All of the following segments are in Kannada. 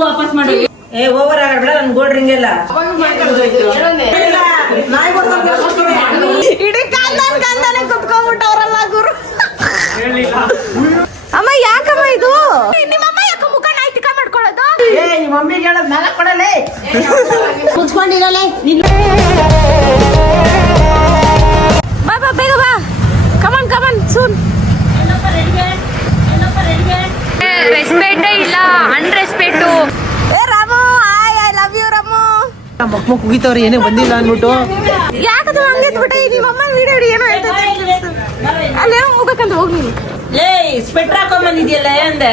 ಹಿಂಗ್ ವಾಪಸ್ ಮಾಡಿ. ಏ ಓವರ್ ಆಗಬೇಡ, ನನ್ ಗೋಲ್ಡ್ ರಿಂಗ್ ಎಲ್ಲ ಇಡೀ ಕಾಂದಾನೆ ಕುತ್ಕೊಂಡ್ಬಿಟ್ಟವ್ರಲ್ಲ ಗುರು. ಅಮ್ಮ ಯಾಕಮ್ಮ ಇದು? ನಿಮ್ಮಮ್ಮ ಯಾಕ ಮುಖ ನಾಯ್ತಿಕ ಮಾಡ್ಕೊಳ್ಳೋದು? ಏ ನಿಮ್ಮ ಮಮ್ಮಿಗೆ ಹೇಳೋದು ನಾನ ಕೊಡಲೇ ಕುತ್ಕೊಂಡಿರಲೇ. ಬಾ ಬಾ ಬೇಗ ಬಾ. Come on. ರೆಸ್ಪೆಕ್ಟ್ ಇಲ್ಲ, ಅನ್ರೆಸ್ಪೆಕ್ಟ್. ಏ Ramu, I love you Ramu. ಮಕ್ಕ ಕುಗಿತವ್ರೆ, ಏನೇ ಬಂದಿಲ್ಲ ಅನ್ಬಿಟ್ಟು. ಯಾಕದು ಹಂಗೆ ಎತ್ಬಿಟ್ಟೆ? ನಿಮ್ಮ ಅಮ್ಮ ವಿಡಿಯೋ ಏನೋ ಹೇಳ್ತೈತೆ. ಅಲ್ಲಿ ಏನೋ ಹೋಗ್ಬೇಕಂತ ಹೋಗಿ ನೀನು. ಲೇ ಸ್ವೆಟರ್ ಹಾಕೊಂಡ್ ಬಂದಿದ್ಯಲ್ಲ ಅಂದೆ.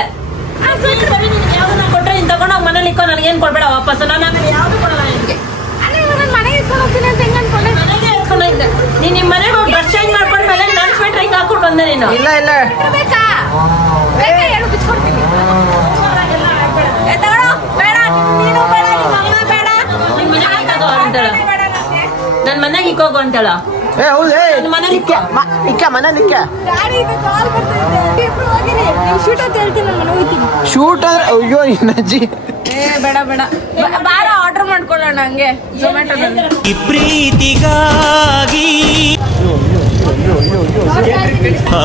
ಆ ಸ್ವೆಟರ್ ಬರೀ ನಿನಗೆ ಯಾವ್ದನ್ನ ಕೊಟ್ರೆ ನೀನು ತಗೊಂಡೋಗಿ ಮನೇಲಿ ಇಕ್ಕೋ, ನನಗೇನು ಕೊಡ್ಬೇಡ ವಾಪಸ್. ನಾನು ಆಮೇಲೆ ಯಾವ್ದು ಕೊಡಲ್ಲ ನಿನಗೆ. ಅಲ್ಲಿ ನಾನು ಮನೆಗೆ ಇಟ್ಕೊಂಡು ಹೋಗ್ತೀನಿ ಅಂತ ಹೆಂಗೆ ಅನ್ಕೊಂಡೆ? ಮನೆಗೆ ಎತ್ಕೊಂಡೋಗಿದ್ದೆ ನೀನು. ನಿಮ್ಮ ಮನೆಗೆ ಹೋಗಿ ಡ್ರೆಸ್ ಚೇಂಜ್ ಮಾಡ್ಕೊಂಡ್ಮೇಲೆ ನಾನು ಸ್ವೆಟರ್ ಹಿಂಗೆ ಹಾಕೊಂಡು ಬಂದೆ ನೀನು. ಇಲ್ಲ ಬೇಕಾ ಹೇಳು, ಬಿಚ್ಕೊಡ್ತೀನಿ. ತಗೊಳ್ಳೋ. ಬೇಡ, ನೀನು ಬೇಡ, ನಿಮ್ಮ ಅಮ್ಮ ಬೇಡ. ನಿಮ್ಮ ಮನೆಗೆ ಇಕ್ಕೋಗು ಅಂತೇಳ. ನನ್ನ ಮನೆಗೆ ಇಕ್ಕೋಗು ಅಂತೇಳ. ಮನೇಲಿ ಇಕ್ಕ ಮನೇಲಿ ಇಕ್ಕ. ಶೂಟ್ ಅಂತ ಹೇಳ್ತೀನಿ, ನಾನು ಮನೆ ಹೋಗ್ತೀನಿ. ಶೂಟ್ ಅಂದ್ರೆ ಅಯ್ಯೋ ನಜ್ಜಿ. ಬೇಡ ಬಾರ, ಆರ್ಡರ್ ಮಾಡ್ಕೊಳ್ಳೋಣ ಹಂಗೆ ಝೊಮ್ಯಾಟೋದಲ್ಲಿ. ಪ್ರೀತಿಗಾಗಿ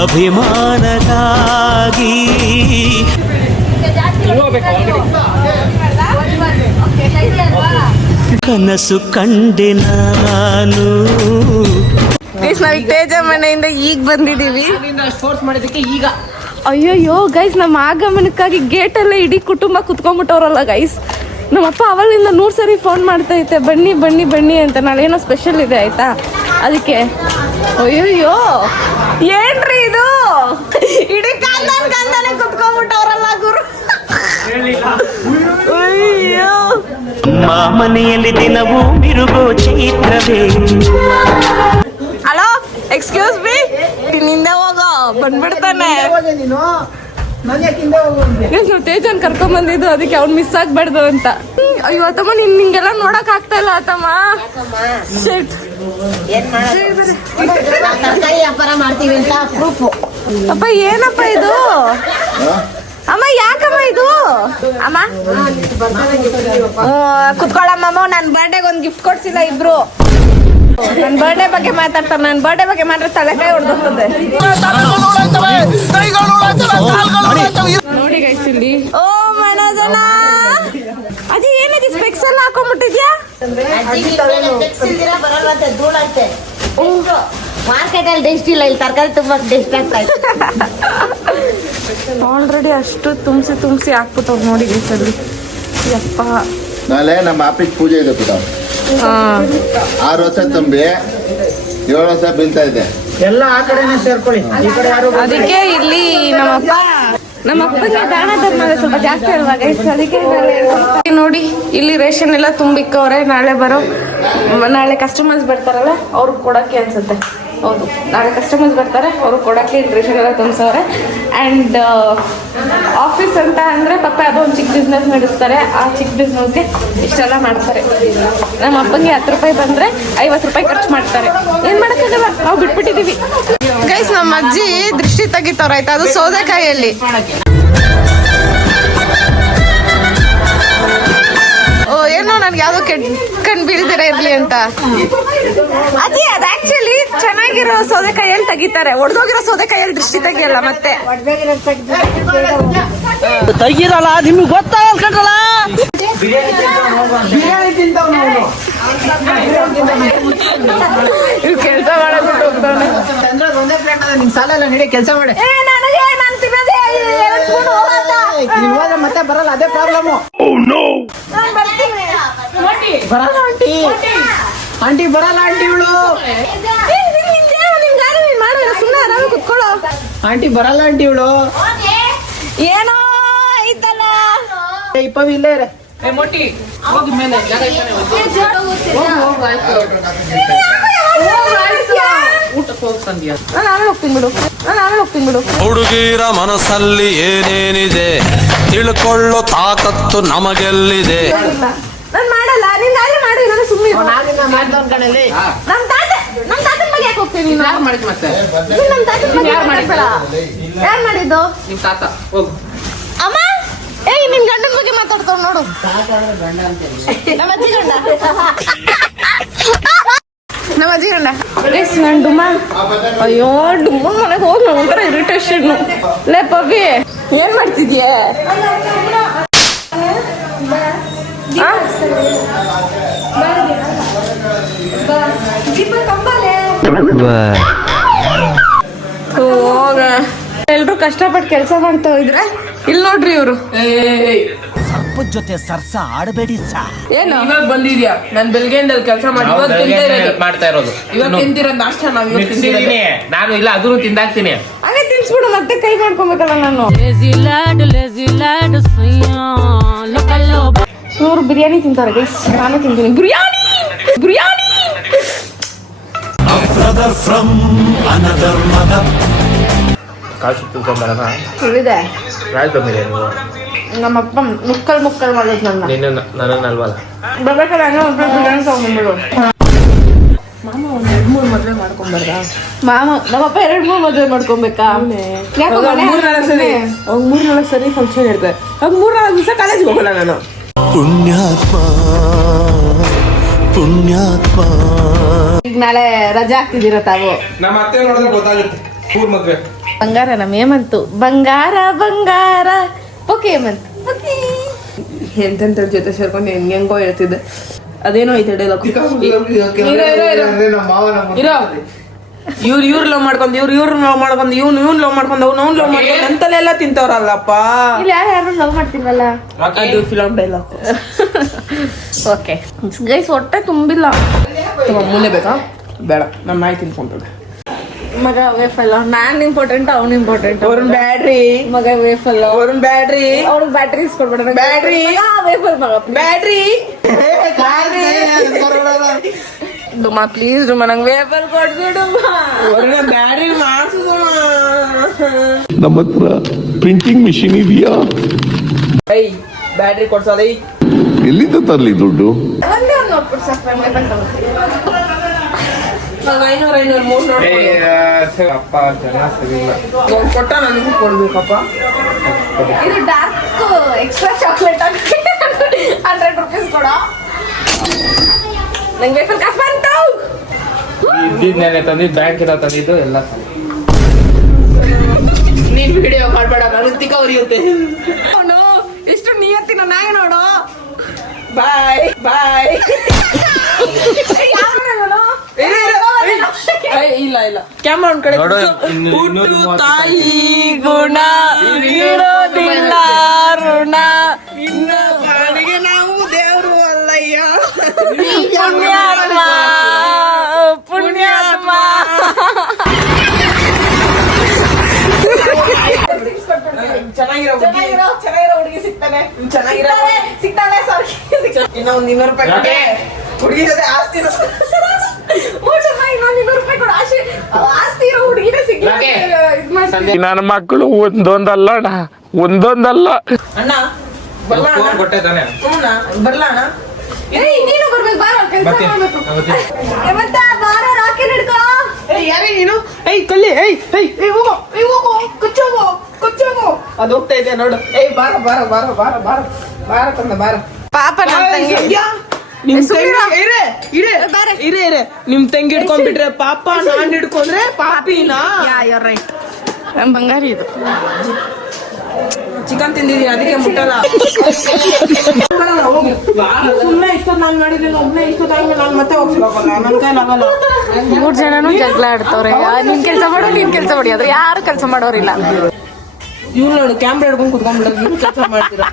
ಅಭಿಮಾನಕ್ಕಾಗಿ ಕನಸು ಕಂಡೆ ನಾನು. ನಾವೀಗ ತೇಜ ಮನೆಯಿಂದ ಈಗ ಬಂದಿದೀವಿ. ಫೋರ್ಸ್ ಮಾಡಿದಕ್ಕೆ ಈಗ ಅಯ್ಯೋಯ್ಯೋ ಗೈಸ್, ನಮ್ಮ ಆಗಮನಕ್ಕಾಗಿ ಗೇಟಲ್ಲೇ ಇಡೀ ಕುಟುಂಬ ಕುತ್ಕೊಂಡ್ಬಿಟ್ಟವ್ರಲ್ಲ ಗೈಸ್. ನಮ್ಮಪ್ಪ ಅವಳಿಂದ 100 ಸರಿ ಫೋನ್ ಮಾಡ್ತೈತೆ, ಬನ್ನಿ ಅಂತ. ನಾಳೆ ಏನೋ ಸ್ಪೆಷಲ್ ಇದೆ ಆಯ್ತಾ, ಅದಕ್ಕೆ. ಅಯ್ಯೋಯ್ಯೋ ಏನ್ರಿ ಇದು? ಇಡೀ ಕಾಂದಾನೆ ಕುತ್ಕೊಂಡ್ಬಿಟ್ಟವ್ರಲ್ಲ ಗುರು. ಅಯ್ಯೋ ಮನೆಯಲ್ಲಿ ದಿನವೂ ಮಿರುಗೋ ಚೈತ್ರವೇ. ಹಲೋ, ಎಕ್ಸ್ಕ್ಯೂಸ್ ಮೀ, ನಿಂದ ಹೋಗೋ, ಬಂದ್ಬಿಡ್ತಾನೆ. ನಾವು ತೇಜನ್ ಕರ್ಕೊಂಡ್ ಬಂದಿದ್ದು, ಅದಕ್ಕೆ ಅವ್ನು ಮಿಸ್ ಆಗ್ಬಾರ್ದು ಅಂತ. ಅಯ್ಯೋ ತಮ್ಮ, ನಿಂಗೆಲ್ಲ ನೋಡಕ್ ಆಗ್ತಾ ಇಲ್ಲ ತಮ್ಮ. ವ್ಯಾಪಾರ ಮಾಡ್ತೀವಿ ಅಂತ ಪ್ರೂಫ್. ಅಪ್ಪ ಏನಪ್ಪ ಇದು? ಅಮ್ಮ ಯಾಕಮ್ಮ ಇದು? ಅಮ್ಮ ಕುತ್ಕೊಳ್ಳಮ್ಮ. ನನ್ನ ಬರ್ಡೇಗೆ ಒಂದು ಗಿಫ್ಟ್ ಕೊಡ್ಸಿಲ್ಲ ಇಬ್ರು. ನನ್ನ ಬರ್ಡೇ ಬಗ್ಗೆ ಮಾತಾಡ್ತಾರೆ. ನನ್ನ ಬರ್ಡೇ ಬಗ್ಗೆ ಮಾತ್ರ ತಲೆಕಾಯಿ ಹೊಡೆದೋಗ್ತದೆ ನೋಡಿ ಗೈಸ್ ಇಲ್ಲಿ. ಓ ಮನೋಜನ, ಅಜ್ಜಿ ಏನಿದೆ ಸ್ಪೆಕ್ಸ್ ಎಲ್ಲ ಹಾಕೊಂಡ್ಬಿಟ್ಟಿದ್ಯಾ? ಮಾರ್ಕೆಟ್ ಅಲ್ಲಿ ಡಸ್ಟ್ ಇಲ್ಲ, ಇಲ್ಲಿ ತರಕಾರಿ ತುಂಬಾ ಡಸ್ಟ್ ಆಗ್ತಾ ಇದೆ. ಆಲ್ರೆಡಿ ಅಷ್ಟು ತುಂಬಿಸಿ ಹಾಕ್ಬಿಟ್ಟವ್ರು ನೋಡಿ ಗೈಸ್ ಅಲ್ಲಿ. ಯಪ್ಪ, ನಾಳೆ ನಮ್ಮ ಆಫೀಸ್ ಪೂಜೆ ಇದೆ ಕೂಡ. 6 ವರ್ಷ ತುಂಬಿ 7 ವರ್ಷ ಬೀಳ್ತಾ ಇದೆ. ಎಲ್ಲ ಆ ಕಡೆನೇ ಸೇರ್ಕೊಳ್ಳಿ, ಈ ಕಡೆ ಯಾರು. ಅದಕ್ಕೆ ಇಲ್ಲಿ ನಮ್ಮ ಅಪ್ಪಗೆ ದಾನ ಧರ್ಮ ಸ್ವಲ್ಪ ಜಾಸ್ತಿ ಅಲ್ವಾ ಗೈಸ್, ಅದಕ್ಕೆ ನೋಡಿ ಇಲ್ಲಿ ರೇಷನ್ ಎಲ್ಲ ತುಂಬಿಕ್ಕವ್ರೆ. ನಾಳೆ ಕಸ್ಟಮರ್ಸ್ ಬರ್ತಾರಲ್ಲ ಅವ್ರಿಗೆ ಕೊಡಕ್ಕೆ ಅನ್ಸುತ್ತೆ. ಹೌದು, ನಾಳೆ ಕಸ್ಟಮರ್ಸ್ ಬರ್ತಾರೆ, ಅವ್ರಿಗೆ ಕೊಡಕ್ಕೆ ರೇಷನ್ ಎಲ್ಲ ತುಂಬಿಸವ್ರೆ. ಆ್ಯಂಡ್ ಆಫೀಸ್ ಅಂತ ಅಂದರೆ ಪಪ್ಪ ಯಾವುದೋ ಒಂದು ಚಿಕ್ಕ ಬಿಸ್ನೆಸ್ ನಡೆಸ್ತಾರೆ. ಆ ಚಿಕ್ಕ ಬಿಸ್ನೆಸ್ಗೆ ಇಷ್ಟೆಲ್ಲ ಮಾಡ್ತಾರೆ. ನಮ್ಮ ಅಪ್ಪಂಗೆ 10 ರೂಪಾಯಿ ಬಂದರೆ 50 ರೂಪಾಯಿ ಖರ್ಚು ಮಾಡ್ತಾರೆ. ಏನು ಮಾಡೋಕ್ಕಾಗಲ್ಲ, ನಾವು ಬಿಟ್ಬಿಟ್ಟಿದ್ದೀವಿ ಗೈಸ್. ನಮ್ಮ ಅಜ್ಜಿ ದೃಷ್ಟಿ ತೆಗಿತವ್ರ ಆಯ್ತಾ, ಅದು ಸೌದೆಕಾಯಲ್ಲಿ. ಓ ಏನೋ ನನ್ಗೆ ಯಾವ್ದೋ ಕಣ್ ಬೀಳ್ದಿರ ಇರ್ಲಿ ಅಂತ. ಅದೇ ಅದು ಆಕ್ಚುಲಿ ಚೆನ್ನಾಗಿರೋ ಸೌದೆಕಾಯಲ್ಲಿ ತೆಗಿತಾರೆ, ಒಡೆದೋಗಿರೋ ಸೌದೆಕಾಯಲ್ಲಿ ದೃಷ್ಟಿ ತೆಗಿಯಲ್ಲ. ಮತ್ತೆ ತೆಗಿರಲ್ಲ, ನಿಮ್ಗೆ ಗೊತ್ತಾಗಲ್ಲ ಕಣ್ರಲ್ಲ. ಬಿರಿಯಾನಿ ತಿಂತಾವ್ ನಾವು. ಕೆಲಸ ಮಾಡಬಿಟ್ಟು ಹೋಗ್ತಾನೆ. ಒಂದೇ ಪ್ಲೇಟ್ ಅದ, ನಿಮ್ ಸಾಲ ಎಲ್ಲ ನಡಿ, ಕೆಲಸ ಮಾಡಿ. ನೀನ್ ಹೋದ್ರೆ ಮತ್ತೆ ಬರಲ್ಲ, ಅದೇ ಪ್ರಾಬ್ಲಮ್. ಬರಲ್ಲ ಆಂಟಿ ಬರಲ್ಲ ಆಂಟಿ ಇವಳು. ಸುಮ್ಮನೆ ಆರಾಮ ಕುತ್ಕೊಳ್ಳೋ. ಆಂಟಿ ಬರಲ್ಲ ಆಂಟಿ ಇವಳು. ಏನೋ ಐತಲ್ಲ ಇಪ್ಪವಿ ಇಲ್ಲೇ ಇರೆ. ಮೊಟ್ಟಿ ಹೋಗಿ ಮೇಲೆ ಜಾಗ ಇದ್ದಾನೆ. ಊಟಕ್ಕೆ ಹೋಗಿ ಸಂದ್ಯಾ. ನಾನು ಹೋಗ್ತೀನಿ ಬಿಡು. ಹುಡುಗಿರ ಮನಸ್ಸಲ್ಲಿ ಏನೇನಿದೆ ತಿಳ್ಕೊಳ್ಳೋ ತಾಕತ್ತು ನಮಗೆಲ್ಲಿದೆ. ನಾನು ಮಾಡಲ್ಲ, ನೀನ್ ಗಾಡಿ ಮಾಡು, ನಾನು ಸುಮ್ಮನೆ. ಮಾಡ್ದವ್ನ ಕಣಲ್ಲಿ ನಮ್ಮ ತಾತನ ಬಗ್ಗೆ ಯಾಕೆ ಹೋಗ್ತೀನಿ ನೀನು? ಯಾರು ಮಾಡಿದ್ ಮತ್ತೆ? ನಮ್ಮ ತಾತನ ಬಗ್ಗೆ ಯಾರು ಮಾಡಿದ್ದು? ನಿಮ್ ತಾತ ಹೋಗು. ಅಮ್ಮ, ಏಯ್ ನಿನ್ ಗಂಡನ ಬಗ್ಗೆ ಮಾತಾಡ್ತಾವ್ ನೋಡು. ನಮ್ಮ ಅಜ್ಜಿ ಗಂಡ. ನಮ್ಮ ಅಜ್ಜಿ ಗಂಡ. ನಾನು ಡುಮ್ಮ. ಅಯ್ಯೋ ಡುಮ್ಮ ಮನೆಗೆ ಹೋಗಿ ಒಂಥರ ಇರಿಟೇಷನ್. ಲೇ ಪವಿ ಏನ್ ಮಾಡ್ತಿದ್ಯಾ? ಹೋಗ ಎಲ್ರು ಕಷ್ಟಪಟ್ಟು ಕೆಲಸ ಮಾಡ್ತಾ ಇದ್ರೆ ಇಲ್ಲಿ ನೋಡ್ರಿ ಇವ್ರು ಸರ್ಪದ ಜೊತೆ ಸರ್ಸ ಆಡಬೇಡಿ ಸಾ. ಏನು ಇವಾಗ ಬಂದಿದ್ಯಾ? ನಾನ್ ಬೆಳಗ್ಗೆಯಿಂದ ಕೆಲಸ ಮಾಡಿ ಮಾಡ್ತಾ ಇರೋದು. ಇವಾಗ ತಿಂತಿರೋದು ನಾಷ್ಟ ನಾವು ಮಿಕ್ಸಿದೀನಿ ನಾನು, ಇಲ್ಲ ಅದನ್ನು ತಿಂದಾಕ್ತೀನಿ. ಹಾಗೆ ತಿನ್ಸ್ಬಿಡು, ಮತ್ತೆ ಕೈ ಮಾಡ್ಕೊಬೇಕಲ್ಲ ನಾನು. ಇವ್ರು ಬಿರಿಯಾನಿ ತಿಂತಾರೆ ಗೈಸ್, ನಾನು ತಿಂತೀನಿ ಬಿರಿಯಾನಿ. ಬಿರಿಯಾನಿ ಕಾಸು ತಿಳ್ಕೊಂಬರೋಣ. ತಿಳಿದೆ ರಾಜ್ ಬಂದಿದೆ ನೀವು. ನಮ್ಮಪ್ಪ ಮುಕ್ಕಲ್ ಮಾಡೋದು ನನ್ನ. ನನ್ನಲ್ವಲ್ಲ. ಬರ್ಬೇಕಾದ್ರೆ ಹಂಗೆ ಒಂದು ಬಿರಿಯಾನಿ ತಗೊಂಡ್ಬಿಡು. ಮಾಮ ಒಂದ್ 2-3 ಮದುವೆ ಮಾಡ್ಕೊಂಬಾರ್ದ? ಮಾಮ ನಮ್ಮಪ್ಪ 2-3 ಮದುವೆ ಮಾಡ್ಕೊಬೇಕಾ? ಯಾಕೆ 3-4 ಸರಿ ಫಂಕ್ಷನ್ ಇರ್ತದೆ. ಅವಾಗ 3-4 ದಿವಸ ಕಾಲೇಜ್ಗೆ ಹೋಗಲ್ಲ ನಾನು. ಪುಣ್ಯಾತ್ಮ ಪುಣ್ಯಾತ್ಮ. ಈಗ ನಾಳೆ ರಜಾ ಆಗ್ತಿದ್ದೀರ ತಾವು? ನಮ್ಮ ಅತ್ತೆ ನೋಡಿದ್ರೆ ಗೊತ್ತಾಗುತ್ತೆ. ಊರ್ ಮದ್ವೆ ಬಂಗಾರ ನಮ್ಮ ಹೇಮಂತು. ಬಂಗಾರ ಬಂಗಾರ ಓಕೆ ಹೇಮಂತ್. ಎಂತೆಂತ ಜೊತೆ ಸೇರ್ಕೊಂಡು ಹೆಂಗೋ ಹೇಳ್ತಿದ್ದೆ. ಅದೇನೋ ಐತೆ ಡೈಲಾಗ್. ಇವ್ರು ಲವ್ ಮಾಡ್ಕೊಂಡು ಇವ್ರು ಲವ್ ಮಾಡ್ಕೊಂಡು ಇವ್ನು ಲವ್ ಮಾಡ್ಕೊಂಡು ಅವ್ನು ಲವ್ ಮಾಡ್ಕೊಂಡು ಅಂತಲೆಲ್ಲ ತಿಂತವ್ರಲ್ಲಪ್ಪ. ಇಲ್ಲಿ ಯಾರು ಲವ್ ಮಾಡ್ತೀವಲ್ಲ, ಅದು ಫಿಲಮ್ ಡೈಲಾಗ್. ಓಕೆ ಗೈಸ್ ಹೊಟ್ಟೆ ತುಂಬಿಲ್ಲ. ಮುಂದೆ ಬೇಕಾ? ಬೇಡ, ನಮ್ಮ ನಾಯಿ ತಿನ್ಕೊಂಡ್ರೆ. ಮಗ ವೇಫಲ್ಲ. ನಾನ್ ಇಂಪಾರ್ಟೆಂಟ್, ಅವ್ನು ಇಂಪಾರ್ಟೆಂಟ್. ಅವ್ರನ್ ಬ್ಯಾಟ್ರಿ ಮಗ ವೇಫಲ್ಲ. ಅವ್ರನ್ ಬ್ಯಾಟ್ರಿ ಅವ್ರಿಗೆ ಬ್ಯಾಟ್ರಿ ಇಸ್ಕೊಡ್ಬೇಡ. ಬ್ಯಾಟ್ರಿ ವೇಫಲ್ ಮಗ ಬ್ಯಾಟ್ರಿ ಡುಮ್ಮ ಪ್ಲೀಸ್ ಡುಮ್ಮ ನಂಗೆ ವೇಫಲ್ ಕೊಡ್ಬಿಡು. ಅವ್ರನ್ನ ಬ್ಯಾಟ್ರಿ ಮಾಡ್ಸುದು. ನಮ್ಮ ಹತ್ರ ಪ್ರಿಂಟಿಂಗ್ ಮಿಷಿನ್ ಇದೆಯಾ? ಐ ಬ್ಯಾಟ್ರಿ ಕೊಡ್ಸೋದೈ. ಎಲ್ಲಿಂದ ತರ್ಲಿ ದುಡ್ಡು? ಒಂದೇ ಒಂದು ನೋಡ್ಬಿಟ್ಟು ಸಾಕು, ವೇಫಲ್ ತಗೋತೀನಿ. 500 300 ಅಪ್ಪ ಜನ ಸರಿಯಿಲ್ಲ. ಕೊಟ್ಟ ನನಗೂ ಕೊಡ್ಬೇಕಪ್ಪ. ಇದು ಡಾರ್ಕ್ ಎಕ್ಸ್ಟ್ರಾ ಚಾಕ್ಲೇಟ್ ಅಂತ 100 ರೂಪೀಸ್ ಕೊಡ. ನಂಗೆ ವೇಫಲ್ ಕಾಸು ಬಂತು. ಇದ್ದಿದ್ನೇನೆ ತಂದಿದ್ದು, ಬ್ಯಾಂಕ್ ಇರೋ ತಂದಿದ್ದು ಎಲ್ಲ. ನೀನ್ ವಿಡಿಯೋ ಮಾಡ್ಬೇಡ, ನಾನು ತಿಕ್ಕ ಉರಿಯುತ್ತೆ. ಅವನು ಇಷ್ಟು ನಿಯತ್ತಿನ ನಾಯಿ ನೋಡು. ಬಾಯ್ ಬಾಯ್. ಇಲ್ಲ ಇಲ್ಲ ಕ್ಯಾಮ್ರಾ ಒಂದ್ ಕಡೆ ನೋಡು, ಹುಟ್ಟು ತಾಯಿ ಗುಣ ಇರೋದಿಲ್ಲ ಋಣ. ನಿನ್ನ ಪಾಲಿಗೆ ನಾವು ದೇವ್ರು ಅಲ್ಲಯ್ಯ. ಪುಣ್ಯಾತ್ಮ ಪುಣ್ಯಾತ್ಮ. ಚೆನ್ನಾಗಿರೋ ಹುಡುಗಿ ಸಿಗ್ತಾನೆ. ಸಿಗ್ತಾನೆ ಇನ್ನ ಒಂದ್ 200 ರೂಪಾಯಿ ಹುಡುಗಿ ಜೊತೆ ಆಸ್ತಿ ಆಸ್ತಿ ಇರೋ ಹುಡುಗಿನೇ ಸಿಗ್ಲಿ. ನನ್ನ ಮಕ್ಕಳು ಒಂದೊಂದಲ್ಲ. ಅಣ್ಣ ಬರ್ಲಾ ಅಣ್ಣ? ಕೊಟ್ಟೆ ತಾನೆ. ಬರ್ಲಾ ಅಣ್ಣ? ನೀನು ಬರ್ಬೇಕು, ಬಾರ ಕೆಲಸ ಮಾಡ್ಬೇಕು. ಹೇಮಂತ ಬಾರ, ರಾಕೆಟ್ ಹಿಡ್ಕೋ. ಯಾರೇ ನೀನು? ಕಲ್ಲಿ ಹೋಗೋ ಕೊಚ್ಚೋಗೋ. ಅದು ಹೋಗ್ತಾ ಇದೆ ನೋಡು. ಬಾರ ಬಾರ ಬಾರ ಬಾರ ಬಾರ ಬಾರ ತಂದ ಬಾರ. ಪಾಪ ನನ್ನ ತಂಗಿ. ನಿಮ್ ತಂಗಿ ಇರೇ ನಿಮ್ ತಂಗಿ ಹಿಡ್ಕೊಂಡ್ಬಿಟ್ರೆ ಪಾಪ, ನಾನ್ ಹಿಡ್ಕೊಂಡ್ರೆ ಪಾಪಿನಾ? ನಮ್ ಬಂಗಾರಿ ಇದು. ಚಿಕನ್ ತಿಂದಿದೀನಿ ಅದಕ್ಕೆ ಮುಟ್ಟಲ್ಲ. ಸುಮ್ಮನೆ ಇಷ್ಟೊತ್ತು ನಾನು ಮಾಡಿದ್ರೆ ಒಬ್ಬನೇ ಇಷ್ಟೊತ್ತಾಗ ನಾನು ಮತ್ತೆ ಹೋಗ್ಸಿಲ್ಲ. ನನ್ನ ಕೈಲಾಗಲ್ಲ. 3 ಜನನು ಜಗಳ ಆಡ್ತವ್ರೆ. ನೀನ್ ಕೆಲಸ ಮಾಡು, ನೀನ್ ಕೆಲಸ ಮಾಡಿ, ಆದ್ರೆ ಯಾರು ಕೆಲಸ ಮಾಡೋರಿಲ್ಲ. ಇವ್ರು ನೋಡು ಕ್ಯಾಮ್ರಾ ಹಿಡ್ಕೊಂಡು ಕುತ್ಕೊಂಡ್ಬಿಡೋದು. ಇವ್ರು ಕೆಲಸ ಮಾಡ್ತೀರಾ?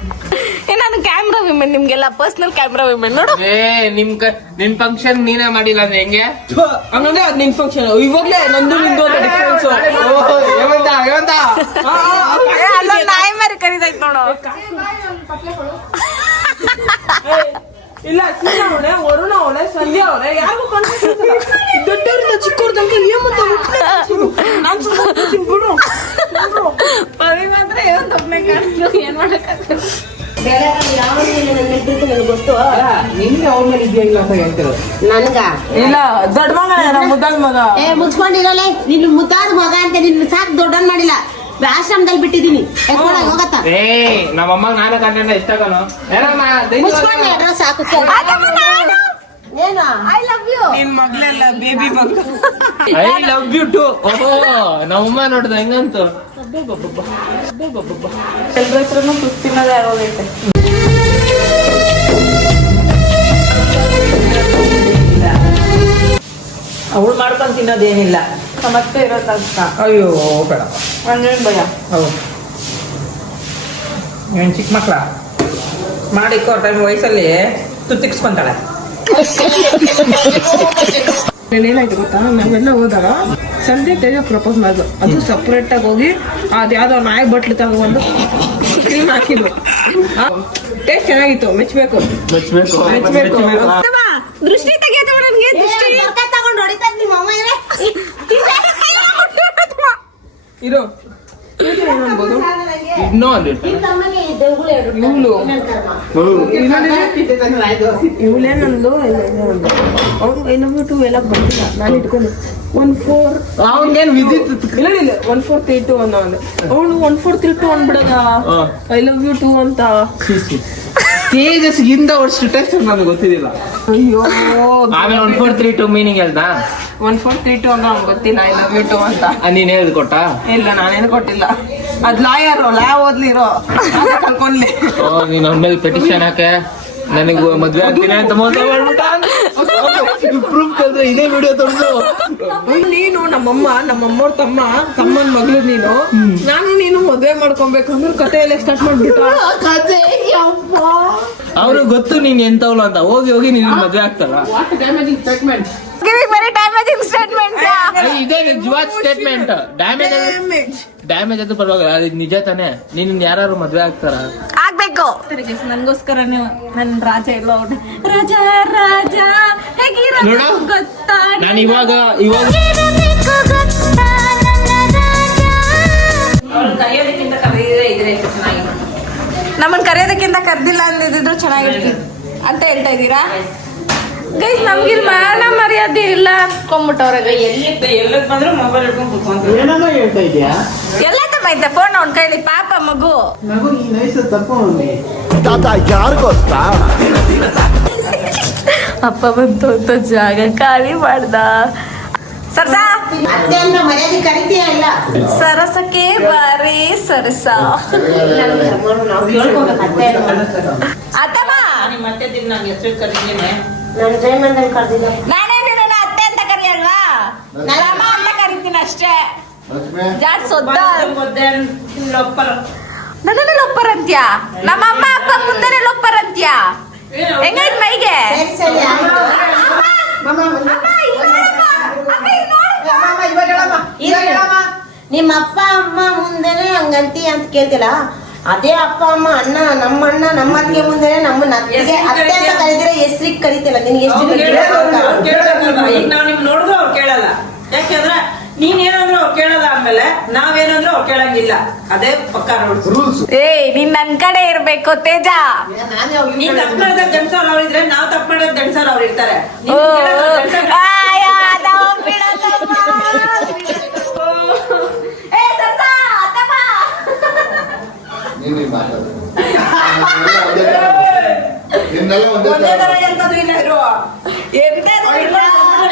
ನಾನು ಕ್ಯಾಮ್ರಾ ವಿಮೆನ್, ನಿಮ್ಗೆಲ್ಲ ಪರ್ಸನಲ್ ಕ್ಯಾಮ್ರಾ ವಿಮೆನ್ ನೋಡು. ನಿನ್ ಫಂಕ್ಷನ್ ನೀನೇ ಮಾಡಿಲ್ಲ ಅಂದ್ರೆ ಹೆಂಗೆ? ಹಂಗಂದ್ರೆ ಅದ್ ನಿನ್ ಫಂಕ್ಷನ್. ಇವಾಗ್ಲೇ ನಂದು ನಿಂದು ಅಂತ ಡಿಫ್ರೆನ್ಸ್. ನಾಯಿ ಮಾರಿ ಕರೀದೈತ್ ನೋಡು. ಇಲ್ಲ ಸೀನಾ ಅವಳೆ, ವರುಣ ಅವಳೆ, ಸಂಧ್ಯಾ ಅವಳೆ, ಯಾರಿಗೂ ಕಾಣಿಸ್ತಿಲ್ಲ. ದೊಡ್ಡವ್ರಿಂದ ಚಿಕ್ಕವ್ರ ತನಕ ನಾನ್ ಸುಮ್ಮನೆ ಬಿಡು. ಮಾತ್ರ ಏನ್ ಮಾಡಕ್ಕಾಗ್ತದೆ. ನಿಮ್ಗೆ ಅವ್ರ ಮೇಲೆ ಇದೆಯಾ ಇಲ್ಲ ಅಂತ ಹೇಳ್ತಿರೋದು. ನನ್ಗ ಇಲ್ಲ ದೊಡ್ಡ ಮಗ, ಮುದ್ದಾದ ಮಗ. ಮುಚ್ಕೊಂಡಿರಲ್ಲ. ನಿನ್ ಮುದ್ದಾದ ಮಗ ಅಂತ ನಿನ್ ಸಾಕ್ ದೊಡ್ಡನ್ ಮಾಡಿಲ್ಲ. ಆಶ್ರಮದಲ್ಲಿ ಬಿಟ್ಟಿದೀನಿ ಹೋಗತ್ತ ಏ ನಮ್ಮಮ್ಮ ನಾನು ಕಂಡ ಇಷ್ಟ ಕಣೋ ಸಾಕು ಏನು ಐ ಲವ್ ಯು ನಿನ್ ಮಗ್ಳೆಲ್ಲ ಬೇಬಿ ಮಗ್ಳು. I love you too. ಓಹೋ ನಮ್ಮಮ್ಮ ನೋಡ್ದ ಹೆಂಗಂತು. ಎಲ್ರ ಹತ್ರನು ಸುಸ್ತಿನದೇ ಆಗೋಗೈತೆ. ಅವಳು ಮಾಡ್ಕೊಂಡ್ ತಿನ್ನೋದೇನಿಲ್ಲ. ಮತ್ತೆ ಇರೋ ಕಷ್ಟ. ಅಯ್ಯೋ ಬೇಡ. ನಂಗೇನ್ ಭಯ. ಹೌದು ಏನ್ ಚಿಕ್ಕ ಮಕ್ಳ ಮಾಡಿಕೋ ಟೈಮ್ ವಯಸ್ಸಲ್ಲಿ ತುತ್ತಿಕ್ಸ್ಕೊಂತಾಳೆ. ಏನಾಯ್ತು ಗೊತ್ತಾ, ನಾವೆಲ್ಲ ಹೋದಾಗ ಸಂಜೆ ತೇಜ ಪ್ರಪೋಸ್ ಮಾಡಿದ್ರು. ಅದು ಸಪ್ರೇಟ್ ಆಗಿ ಹೋಗಿ ಅದ್ಯಾವ್ದೋ ನಾಯಿ ಬಟ್ಲು ತಗೊಂಡು ಕ್ರೀಮ್ ಹಾಕಿದ್ರು. ಟೇಸ್ಟ್ ಚೆನ್ನಾಗಿತ್ತು, ಮೆಚ್ಚಬೇಕು. ದೃಷ್ಟಿ ತೆಗೆದು ನನಗೆ ದೃಷ್ಟಿ ತಗೊಂಡು ಹೊಡಿತಾ ನಿಮ್ಮ ಅಮ್ಮ ಇರೋ ಏನನ್ಬೋದು ಇನ್ನೂ ಒಂದು ಇವಳೇನಂದು ಅವ್ನು ಏನಂದ್ಬಿಟ್ಟು ಎಲ್ಲ ಬಂದಿಲ್ಲ. ನಾನು ಇಟ್ಕೊಂಡು 14 ಅವನ್ಗೇನು ವಿದ್ಯುತ್ ಇಲ್ಲ 1432 ಅನ್ನೋ ಅಂದೆ. ಅವಳು 1432 ಅಂದ್ಬಿಡದ ಐ ಲವ್ ಯು ಟು ಅಂತ. ತೇಜಸ್ಗಿಂತ ವರ್ಷ ಟೆಸ್ಟ್ ನನಗೆ ಗೊತ್ತಿದ್ದಿಲ್ಲ. ಅಯ್ಯೋ ಆಮೇಲೆ 1432 ಮೀನಿಂಗ್ ಹೇಳ್ದ. 1432 ಅನ್ನೋ ಅವ್ನು ಗೊತ್ತಿಲ್ಲ ಐ ಲವ್ ಯು ಟು ಅಂತ. ನೀನ್ ಹೇಳ್ದು ಕೊಟ್ಟ? ಇಲ್ಲ ನಾನೇನು ಕೊಟ್ಟಿಲ್ಲ. ಅದ್ ಲಾಯರ್ ಓದ್ಲಿರೋ ಕಲ್ಕೊಂಡ್ಲಿ. ನೀನ್ ಅವ್ನ ಮೇಲೆ ಪೆಟಿಷನ್ ಹಾಕೆ ನನಗೆ ಮದ್ವೆ ಆಗ್ತೀನಿ ಅಂತ ಮೋಸ ಮಾಡ್ಬಿಟ್ಟ. ಪ್ರೂಫ್ ಕಲ್ದ್ರೆ ಇದೇ ವಿಡಿಯೋ ತೊಂದು. ನೀನು ನಮ್ಮಮ್ಮವ್ರ ತಮ್ಮನ ಮಗಳು ನೀನು. ನಾನು ನೀನು ಮದ್ವೆ ಮಾಡ್ಕೊಬೇಕು ಅಂದ್ರೆ ಕತೆ ಎಲ್ಲ ಸ್ಟಾರ್ಟ್ ಮಾಡ್ಬಿಟ್ಟು ಅವ್ರಿಗೆ ಗೊತ್ತು ನೀನ್ ಎಂತವ್ಲು ಅಂತ. ಹೋಗಿ ನೀನ್ ಮದ್ವೆ ಆಗ್ತಾರ. Very damaging statement. ಇದೇ ನಿಜವಾದ ಸ್ಟೇಟ್ಮೆಂಟ್. ಡ್ಯಾಮೇಜ್ ಅದು ಪರವಾಗಿಲ್ಲ, ಅದು ನಿಜ ತಾನೆ. ನೀನ್ ಯಾರು ಮದ್ವೆ ಆಗ್ತಾರ? ಆಗ್ಬೇಕು. ನನ್ಗೋಸ್ಕರನೇ ನನ್ ರಾಜ ಎಲ್ಲ ರಾಜ ರಾಜ ಹೇಗಿರೋ ಗೊತ್ತಾ. ನಾನು ಇವಾಗ ನಮ್ಮನ್ ಕರೆಯೋದಕ್ಕಿಂತ ಕರ್ದಿಲ್ಲ ಅಂದಿದ್ರು ಚೆನ್ನಾಗಿರ್ತೀವಿ ಅಂತ ಹೇಳ್ತಾ ಇದ್ದೀರಾ ಗೈಸ್? ನಮ್ಗಿಲ್ ಮಾನ ಮರ್ಯಾದೆ ಇಲ್ಲ ಅನ್ಕೊಂಡ್ಬಿಟ್ಟವ್ರೆ. ಎಲ್ಲ ಬಂದ್ರೆ ಮೊಬೈಲ್ ಹಿಡ್ಕೊಂಡು ಕುತ್ಕೊಂತೀವಿ. ಎಲ್ಲ ತಮ್ಮೈತೆ ಫೋನ್ ಅವ್ನ ಕೈಲಿ. ಪಾಪ ಮಗು ಯಾರು ಗೊತ್ತಾ ಅಪ್ಪ ಬಂತು ಅಂತ ಜಾಗ ಖಾಲಿ ಮಾಡ್ದ. ಸರ್ಸ ಅತ್ತೆ ಅಂದ್ರೆ ಮರ್ಯಾದೆ ಕರಿತೀಯ ಇಲ್ಲ ಸರಸಕ್ಕೆ ಬಾರಿ ಸರಸ. ಅತ್ತಮ್ಮ ಮತ್ತೆ ನಾನು ಹೆಸರು ಕರೀತೀನಿ. ನಾನು ಜಯಮಂದಲ್ಲಿ ಕರ್ದಿಲ್ಲ. ನಾನೇ ನಿನ್ನ ಅತ್ತೆ ಅಂತ ಕರಿಯಲ್ವಾ, ರಾಮ ಅಂತ ಕರಿತೀನಿ ಅಷ್ಟೇ. ಜಾಡ್ ಸೊದ್ದ ನನ್ನೇ ಲೊಪ್ಪರ್ ಅಂತ್ಯಾ? ನಮ್ಮ ಅಮ್ಮ ಅಪ್ಪ ಮುಂದೆನೆ ಲೊಪ್ಪರ್ ಅಂತ್ಯಾ? ಹೆಂಗೈತ್ ಮೈಗೆ? ಸರಿ ನಿಮ್ಮ ಅಪ್ಪ ಅಮ್ಮ ಮುಂದೆನೆ ಹಂಗಂತಿ ಅಂತ ಕೇಳ್ತಿಲ್ಲ. ಅದೇ ಅಪ್ಪ ಅಮ್ಮ ನಮ್ಮ ಅಣ್ಣ ನಮ್ಮ ಅತ್ತಿಗೆ ಮುಂದೆನೆ ನಮ್ಮನ್ನ ಅತ್ತಿಗೆ ಅತ್ತೆ ಅಂತ ಕರೀತೀರ, ಹೆಸ್ರಿಗೆ ಕರಿತಿಲ್ಲ. ನಿನ್ಗೆ ಎಷ್ಟು ಈಗ ನಾವ್ ನಿಮ್ ನೋಡಿದ್ರು ಅವ್ರು ಕೇಳಲ್ಲ. ಯಾಕೆಂದ್ರೆ ನೀನ್ ಏನಂದ್ರು ಅವ್ರು ಕೇಳಲ್ಲ, ಆಮೇಲೆ ನಾವೇನಂದ್ರು ಅವ್ರು ಕೇಳಂಗಿಲ್ಲ. ಅದೇ ಪಕ್ಕ ರೂಲ್ಸ್. ನೀನ್ ನನ್ ಕಡೆ ಇರ್ಬೇಕು ತೇಜ. ನೀನ್ ತಪ್ಪು ಮಾಡಿದಾಗ ಜನ್ಸವ್ರು ಅವ್ರು ಇದ್ರೆ, ನಾವ್ ತಪ್ಪು ಮಾಡಿದಾಗ ಜನ್ಸವ್ರು ಅವ್ರು ಇರ್ತಾರೆ. ಒಂದೇ ತರ ಎಂತದು ಇಲ್ಲ ಇರೋ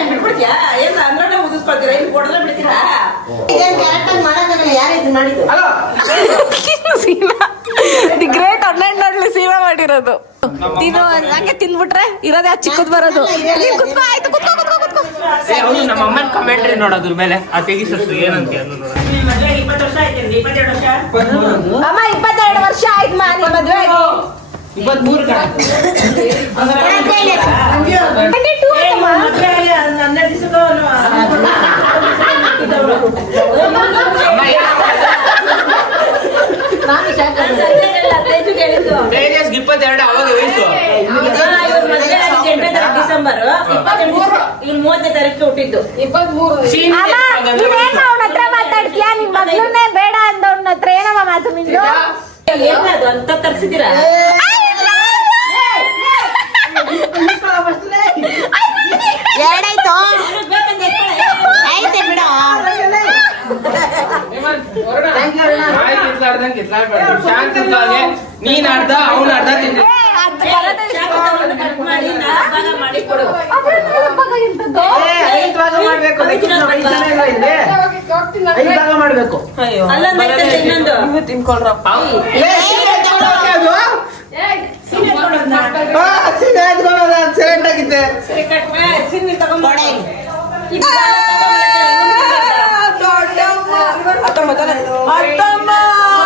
ಬಿಡ್ಬಿಡ್ತೀಯಾ? ಏನ್ ಅಂದ್ರೆ ಉದಿಸ್ಕೊಳ್ತೀರಾ? ಇಲ್ಲಿ ಕೊಡದ್ರೆ ಬಿಡ್ತೀರಾ? ಕರೆಕ್ಟ್ ಆಗಿ ಮಾಡಕ್ಕಾಗಲ್ಲ. ಯಾರು ಇದು ಮಾಡಿದ್ದು? ದಿ ಗ್ರೇಟ್ 11 ಸೀಮಾ ಮಾಡಿರೋದು. ತಿನ್ನು ಹಂಗೆ ತಿಂದ್ಬಿಟ್ರೆ ಇರೋದೇ ಚಿಕ್ಕದ್ ಬರೋದು. ಕುತ್ಕೋ ಆಯ್ತು, ಕುತ್ಕೋ. ನಮ್ಮ ಅಮ್ಮನ ಕಮೆಂಟ್ರಿ ನೋಡೋದ್ರ ಮೇಲೆ ಆ ತೆಗಿಸು ಏನಂತ. 20 ವರ್ಷ ಆಯ್ತು. 22 ವರ್ಷ. ಅಮ್ಮ 22 ವರ್ಷ ಆಯ್ತು ಮಾ ನಿಮ್ ಮದ್ವೆ ಆಗಿ. 23 12 ದಿವಸಕ್ಕೂ ತೇಜಸ್ 22 ಅವಾಗ ವಯಸ್ಸು. ಡಿಸೆಂಬರ್ 30ನೇ ತಾರೀಕು ಹುಟ್ಟಿದ್ದು. 23 ಅವನ ಹತ್ರ ಮಾತಾಡ್ತೀಯಾ? ನಿಮ್ ಮಗ್ಳನ್ನೇ ಬೇಡ ಅಂದವ್ನ ಹತ್ರ ಏನಮ್ಮ ಮಾತು ನಿಂದು? ಏನದು ಅಂತ ತರ್ಸಿದ್ದೀರಾ? ಎರಡಾಯ್ತು ಐತೆ ಬಿಡ. ಶಾಂತವಾಗಿ ನೀನ್ ಅರ್ಧ ಅವ್ನ ಅರ್ಧ ತಿಂಡಿ. ಮಾಡ್ಬೇಕು ತಿನ್ಕೊಳ್ರಪ್ಪ.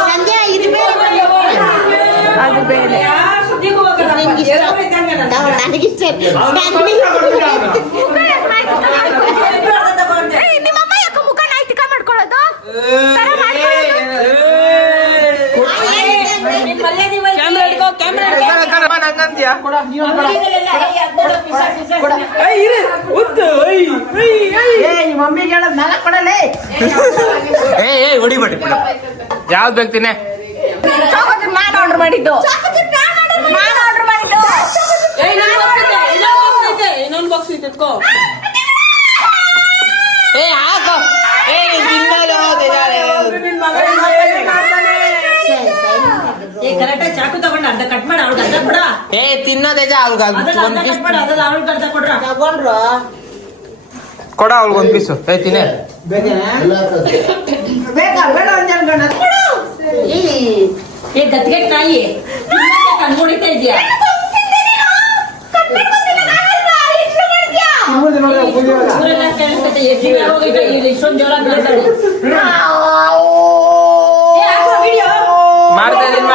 ಸಂಜೆ ಇದು ಬೇರೆ ಅದು ಬೇರೆ. ನನಗಿಷ್ಟ ನಿಮ್ಮಮ್ಮ ಯಾಕೆ ಮುಖ ನಾಯ್ತಿಕ ಮಾಡ್ಕೊಳ್ಳೋದು? ಮಮ್ಮಿಗೆ ಹೇಳೋದು ನಾಲ್ಕು ಕೊಡಲೇ ಹೊಡಿಬೇಡಿ ಯಾವ್ದು ಬೇಕ್ತೀನಿ ನಾನು ಆರ್ಡರ್ ಮಾಡಿದ್ದು. ಇನ್ನೊಂದು ಬಾಕ್ಸ್ ಐತೆ ಎತ್ಕೋ. ಕರೆಕ್ಟಾಗಿ ಚಾಕು ತಗೊಂಡು ಅರ್ಧ ಕಟ್ ಮಾಡಿ ಅವ್ರಿಗೆ ಅರ್ಧ ಕೊಡ. ತಿನ್ನೋದೇಜ ಅವ್ರಿಗೆ ಒಂದ್ ಪೀಸ್ ಅವ್ರಿಗೆ ಅರ್ಧ ಕೊಡ್ರ ತಗೊಂಡ್ರು. ಕೊಡ ಅವ್ರಿಗೆ ಒಂದ್ ಪೀಸು ತಿನ್ನೆ. ಬೇಕಾ ಬೇಡ ಅಂದ್ಕೊಂಡ ಏ ಗದ್ಗೆ ತಾಯಿ ಕಣ್ಮುಡಿತಾ ಇದೆಯಾ? ಊರೆಲ್ಲ ಕೇಳಿಸ್ತೈತೆ ಎಜ್ಜಿಗೆ ಹೋಗಿದ್ದೆ ಇಷ್ಟೊಂದು ಜೋರ ಬೀಳ್ತಾಳೆ. ಮಾಡ್ತಾ ಇದ್ದೀನಿ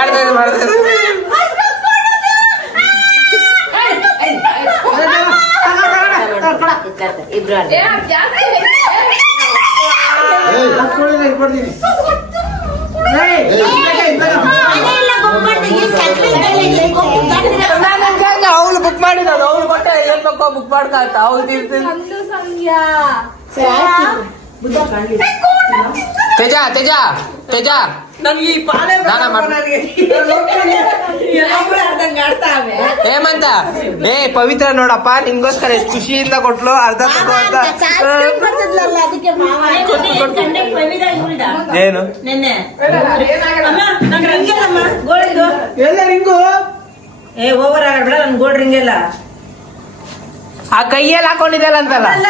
ಇಬ್ರು ಅವ್ಳು ಬುಕ್ ಮಾಡಿದ ಅವ್ಳು ಕೊಟ್ಟೆ ಏನ್ ಬೇಕೋ ಬುಕ್ ಮಾಡ್ಕೊಳ್ತಾ ಅವ್ಳು ತೇಜ ನಮ್ಗೆ ಈ ಪಾಲೆ ಹೇಮಂತ ಪವಿತ್ರ ನೋಡಪ್ಪ ನಿಂಗೋಸ್ಕರ ಎಷ್ಟು ಖುಷಿಯಿಂದ ಕೊಟ್ಲು ಅರ್ಧ ತಗೋ ಅಂತ. ಏನು ನೆನ್ನೆ ಗೋಳಿದು ಎಲ್ಲ ರಿಂಗು ಏ ಓವರ್ ಆಗಬೇಡ ನನ್ ಗೋಲ್ಡ್ ರಿಂಗ್ ಎಲ್ಲ ಆ ಕೈಯಲ್ಲಿ ಹಾಕೊಂಡಿದ್ದಲ್ಲ ಅಂತಲ್ಲ. ಅಲ್ಲ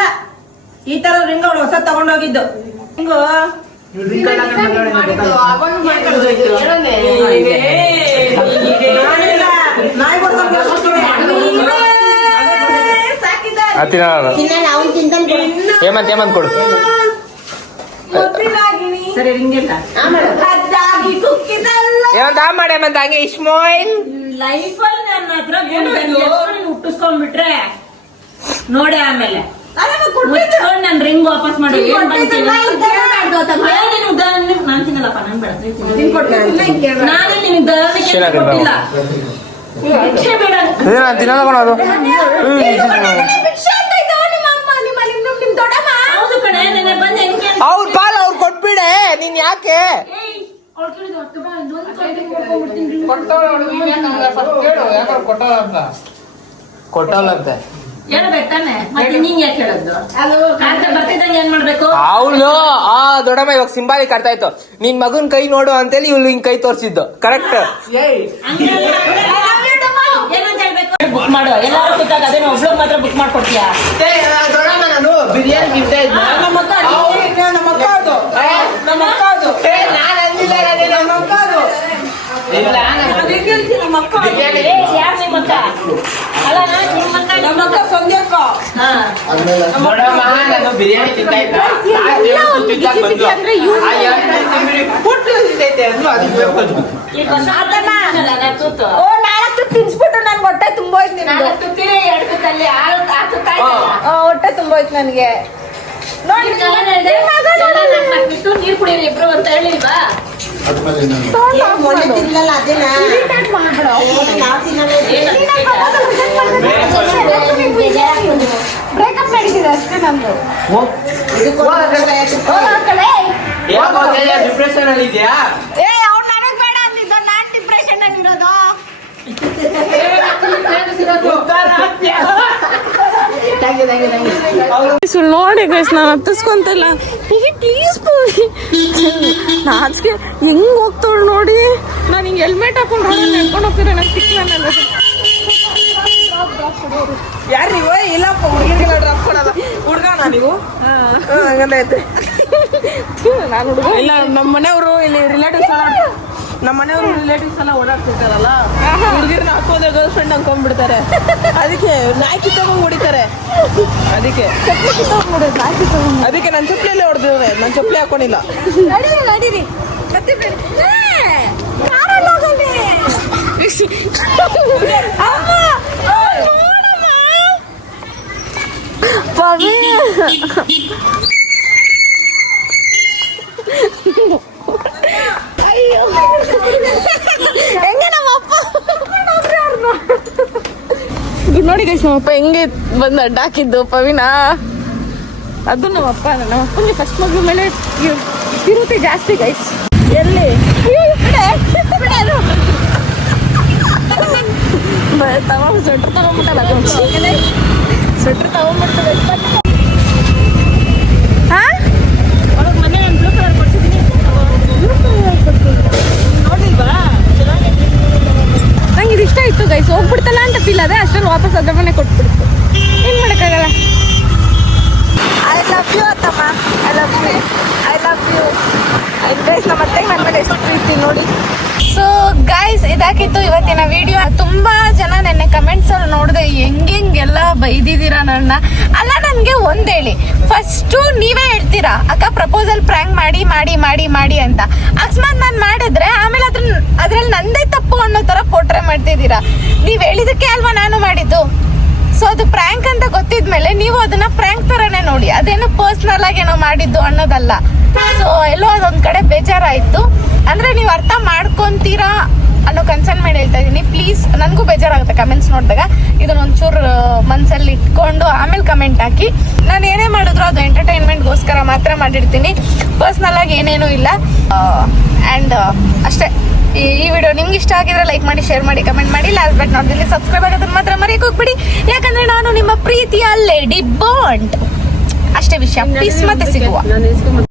ಈ ತರ ರಿಂಗ್ ಅವಳು ಹೊಸ ತಗೊಂಡೋಗಿದ್ದು ರಿಂಗು ಅವ್ನು ತಿಂತಾನೆ ಹೇಮಂತ್ ಕೊಡು. ಸರಿ ರಿಂಗ್ ಇಲ್ಲ ಹೇಮಂತ ಮಾಡಿ ಹೇಮಂತ ಹಂಗೆ ಇಸ್ಮೋಯ್ಲ್ ಲೈಫಲ್ಲಿ ನನ್ನ ಹತ್ರ ಹುಟ್ಟಿಸ್ಕೊಂಡ್ಬಿಟ್ರೆ ನೋಡಿ ಆಮೇಲೆ ನನ್ ರಿಂಗ್ ವಾಪಸ್ ಮಾಡಿ ನಾನ್ ತಿನ್ನಲ್ಲಪ್ಪ ನನ್ ಬೇಡ ನಾನೇ ನಿನಗೆ ಕೊಟ್ಟಿಲ್ಲ ತಿನ್ನೋದು ಹೌದು ಕಣೆ ನೆನೆ ಬಂದು ಹೆಂಗೆ ಅವ್ರ ಪಾಲ್ ಅವ್ರು ಕೊಟ್ಬಿಡೆ ನೀನ್ ಯಾಕೆ ಕೊಟ್ಟವಳಂತೆ ಹೇಳ್ಬೇಕಾನೆ ಮತ್ತೆ ನೀನ್ ಯಾಕೆ ಹೇಳದ್ದು ಬರ್ತಿದ್ದಂಗೆ ಏನ್ ಮಾಡ್ಬೇಕು ಅವಳು ದೊಡ್ಡಮ್ಮ ಇವಾಗ ಸಿಂಬಾಲಿಕ್ ಅರ್ಥ ಆಯ್ತು. ನಿನ್ ಮಗನ್ ಕೈ ನೋಡು ಅಂತೇಳಿ ಇವ್ಳು ಹಿಂಗ್ ಕೈ ತೋರ್ಸಿದ್ದು ಕರೆಕ್ಟ್. ಏನಂತ ಹೇಳ್ಬೇಕು ಬುಕ್ ಮಾಡು ಎಲ್ಲಾರು ಗೊತ್ತಾಗ ಅದೇನೋ ಒಬ್ಳು ಮಾತ್ರ ಬುಕ್ ಮಾಡ್ಕೊಡ್ತೀಯಾ ದೊಡ್ಡಮ್ಮ ನಾನು ಬಿರಿಯಾನಿ ತಿಂತಾ ಇದ್ನ ನಮ್ಮ ಅಕ್ಕ ಅದು ನಾನು ಅಂದಿಲ್ಲ ನಮ್ಮ ಅಕ್ಕ ಅದು ಇಲ್ಲ ನಮ್ಮ ಅಕ್ಕ ಯಾರು ನಿಮ್ಮ ಅಕ್ಕ ಅಲ್ಲ ನಮ್ಮ ಅಕ್ಕ ಸಂಧ್ಯಕ್ಕ ದೊಡ್ಡಮ್ಮ ನಾನು ಬಿರಿಯಾನಿ ತಿಂತಾ ಇದ್ದ ತಿನ್ಸ್ಬಿಟ್ಟು ನನ್ ಹೊಟ್ಟೆ ತುಂಬೋಯ್ತು. ಹೊಟ್ಟೆ ತುಂಬೋಯ್ತು ನನ್ಗೆ. ನೀರ್ ಕುಡಿಯೋರು ಇಬ್ರು ಅಂತ ಹೇಳಿಲ್ವಾ ಮೊನ್ನೆ ತಿನ್ನಲ್ಲ ಅದೇನ ಬ್ರೇಕಪ್ ನಡೀತಿದೆ ಅಷ್ಟೇ ನಮ್ದು. ಡಿಪ್ರೆಷನ್ ಅಲ್ಲಿ ಇದೆಯಾ? ಅವ್ರು ನನಗ್ ಬೇಡ ಅಂದಿದ್ದು ನಾನ್ ಡಿಪ್ರೆಷನ್ ಅಲ್ಲಿ ಇರೋದು. ಸುಳ್ಳು ನೋಡಿ ಗೈಸ್ ನಾನು ಹತ್ತಿಸ್ಕೊಂತಿಲ್ಲ ಪ್ಲೀಸ್ ನಾಚಿಕೆ ಹೆಂಗ್ ಹೋಗ್ತಾಳು ನೋಡಿ. ನಾನು ಹಿಂಗೆ ಹೆಲ್ಮೆಟ್ ಹಾಕೊಂಡು ರೋಡಲ್ಲಿ ನಡ್ಕೊಂಡು ಹೋಗ್ತಿದ್ರೆ ನಂಗೆ ಸಿಕ್ಕಲ್ಲ. ಯಾರು ನೀವು? ಇಲ್ಲಪ್ಪ ಹುಡುಗಿಗೆಲ್ಲ ಡ್ರಾಪ್ ಕೊಡಲ್ಲ. ಹುಡುಗನ ನೀವು? ಹಂಗಂದೈತೆ. ನಾನು ಹುಡುಗ ಇಲ್ಲ ನಮ್ಮ ಮನೆಯವರು ಇಲ್ಲಿ ರಿಲೇಟಿವ್ಸ್ ಎಲ್ಲ ಓಡಾಡ್ತಿರ್ತಾರಲ್ಲ, ಹುಡುಗಿರ್ನ ಹಾಕೋದ್ರೆ ಗರ್ಲ್ ಫ್ರೆಂಡ್ ಅನ್ಕೊಂಡ್ಬಿಡ್ತಾರೆ. ಅದಕ್ಕೆ ನಾಯ್ಕಿ ತಗೊಂಡ್ ಹೊಡಿತಾರೆ. ಅದಕ್ಕೆ ನನ್ನ ಚಪ್ಪಲಿಯಲ್ಲೇ ಹೊಡೆದಿವ್ರೆ. ನಾನು ಚಪ್ಪಲಿ ಹಾಕೊಂಡಿಲ್ಲ. ನಡೀರಿ ಹೆಂಗೆ ನಮ್ಮಪ್ಪ ನೋಡಿ ಗೈಸ್, ನಮ್ಮಪ್ಪ ಹೆಂಗೆ ಬಂದು ಅಡ್ಡ ಹಾಕಿದ್ದು ಪವಿನ. ಅದು ನಮ್ಮಪ್ಪನಿಗೆ ಫಸ್ಟ್ ಮಗು ಮೇಲೆ ತಿರುತಿ ಜಾಸ್ತಿ ಗೈಸ್. ಎಲ್ಲಿ ಸ್ವೆಟ್ರ್ ತಗೊಂಡ್ಬಿಟ್ಟಲ್ಲ, ಸ್ವೆಟ್ರ್ ತಗೊಂಡ್ಬಿಡ್ತದೆ. ನಂಗೆ ಇದು ಇಷ್ಟ ಇತ್ತು ಗೈಸ್. ಹೋಗ್ಬಿಡ್ತಲ್ಲ ಅಂತ ಫೀಲ್ ಅದೇ, ಅಷ್ಟರಲ್ಲಿ ವಾಪಸ್ ಅದ್ರ ಮನೆ ಕೊಟ್ಬಿಡ್ತು. ಏನು ಮಾಡೋಕ್ಕಾಗಲ್ಲ. ಐ ಲವ್ ಯು ಅತ್ತಮ್ಮ, I love you, I love you. Guys ನಮ್ಮ ಅತ್ತೆಗೆ ನನ್ನ ಮೇಲೆ ಎಷ್ಟು ಪ್ರೀತಿ ನೋಡಿ. ಸೊ ಗೈಸ್ ಇದಾಗಿತ್ತು ಇವತ್ತಿನ ವಿಡಿಯೋ. ತುಂಬಾ ಜನ ನೆನ್ನೆ ಕಮೆಂಟ್ಸ್ ಅಲ್ಲಿ ನೋಡಿದೆ, ಹೆಂಗೆಲ್ಲ ಬೈದಿದ್ದೀರಾ ನನ್ನ. ಅಲ್ಲ ನನಗೆ ಒಂದ್ ಹೇಳಿ, ಫಸ್ಟು ನೀವೇ ಹೇಳ್ತೀರಾ ಅಕ್ಕ ಪ್ರಪೋಸಲ್ ಪ್ರ್ಯಾಂಕ್ ಮಾಡಿ ಮಾಡಿ ಮಾಡಿ ಮಾಡಿ ಅಂತ. ಅಕಸ್ಮಾತ್ ನಾನು ಮಾಡಿದ್ರೆ ಆಮೇಲೆ ಅದ್ರಲ್ಲಿ ನಂದೇ ತಪ್ಪು ಅನ್ನೋ ತರ ಪೋಟ್ರೆ ಮಾಡ್ತಿದ್ದೀರಾ. ನೀವ್ ಹೇಳಿದಕ್ಕೆ ಅಲ್ವಾ ನಾನು ಮಾಡಿದ್ದು. ಸೊ ಅದು ಪ್ರ್ಯಾಂಕ್ ಅಂತ ಗೊತ್ತಿದ್ಮೇಲೆ ನೀವು ಅದನ್ನ ಪ್ರ್ಯಾಂಕ್ ತರನೇ ನೋಡಿ, ಅದೇನು ಪರ್ಸನಲ್ ಆಗಿ ಏನೋ ಮಾಡಿದ್ದು ಅನ್ನೋದಲ್ಲ. ಸೊ ಎಲ್ಲೋ ಅದೊಂದ್ ಕಡೆ ಬೇಜಾರಾಯ್ತು. ಅಂದ್ರೆ ನೀವು ಅರ್ಥ ಮಾಡ್ಕೊಂತೀರಾ ಅನ್ನೋ ಕನ್ಸರ್ನ್ ಮೇಲೆ ಹೇಳ್ತಾ ಇದೀನಿ. ಪ್ಲೀಸ್, ನನಗೂ ಬೇಜಾರಾಗುತ್ತೆ ಕಮೆಂಟ್ಸ್ ನೋಡಿದಾಗ. ಇದನ್ನ ಒಂಚೂರು ಮನ್ಸಲ್ಲಿ ಇಟ್ಕೊಂಡು ಆಮೇಲೆ ಕಮೆಂಟ್ ಹಾಕಿ. ನಾನು ಏನೇ ಮಾಡಿದ್ರು ಅದು ಎಂಟರ್ಟೈನ್ಮೆಂಟ್ಗೋಸ್ಕರ ಮಾತ್ರ ಮಾಡಿರ್ತೀನಿ, ಪರ್ಸ್ನಲ್ ಆಗಿ ಏನೇನೂ ಇಲ್ಲ. ಆ್ಯಂಡ್ ಅಷ್ಟೇ. ಈ ವಿಡಿಯೋ ನಿಮ್ಗೆ ಇಷ್ಟ ಆಗಿದ್ರೆ ಲೈಕ್ ಮಾಡಿ, ಶೇರ್ ಮಾಡಿ, ಕಮೆಂಟ್ ಮಾಡಿ. Last but not least subscribe ಆಗೋದನ್ನ ಮಾತ್ರ ಮರೆಯಕ್ಕೆ ಹೋಗ್ಬಿಡಿ. ಯಾಕಂದ್ರೆ ನಾನು ನಿಮ್ಮ ಪ್ರೀತಿಯ ಲೇಡಿ ಬಾಂಡ್. ಅಷ್ಟೇ ವಿಷಯ. ಪೀಸ್ ಮತ್ತೆ ಸಿಗುವ.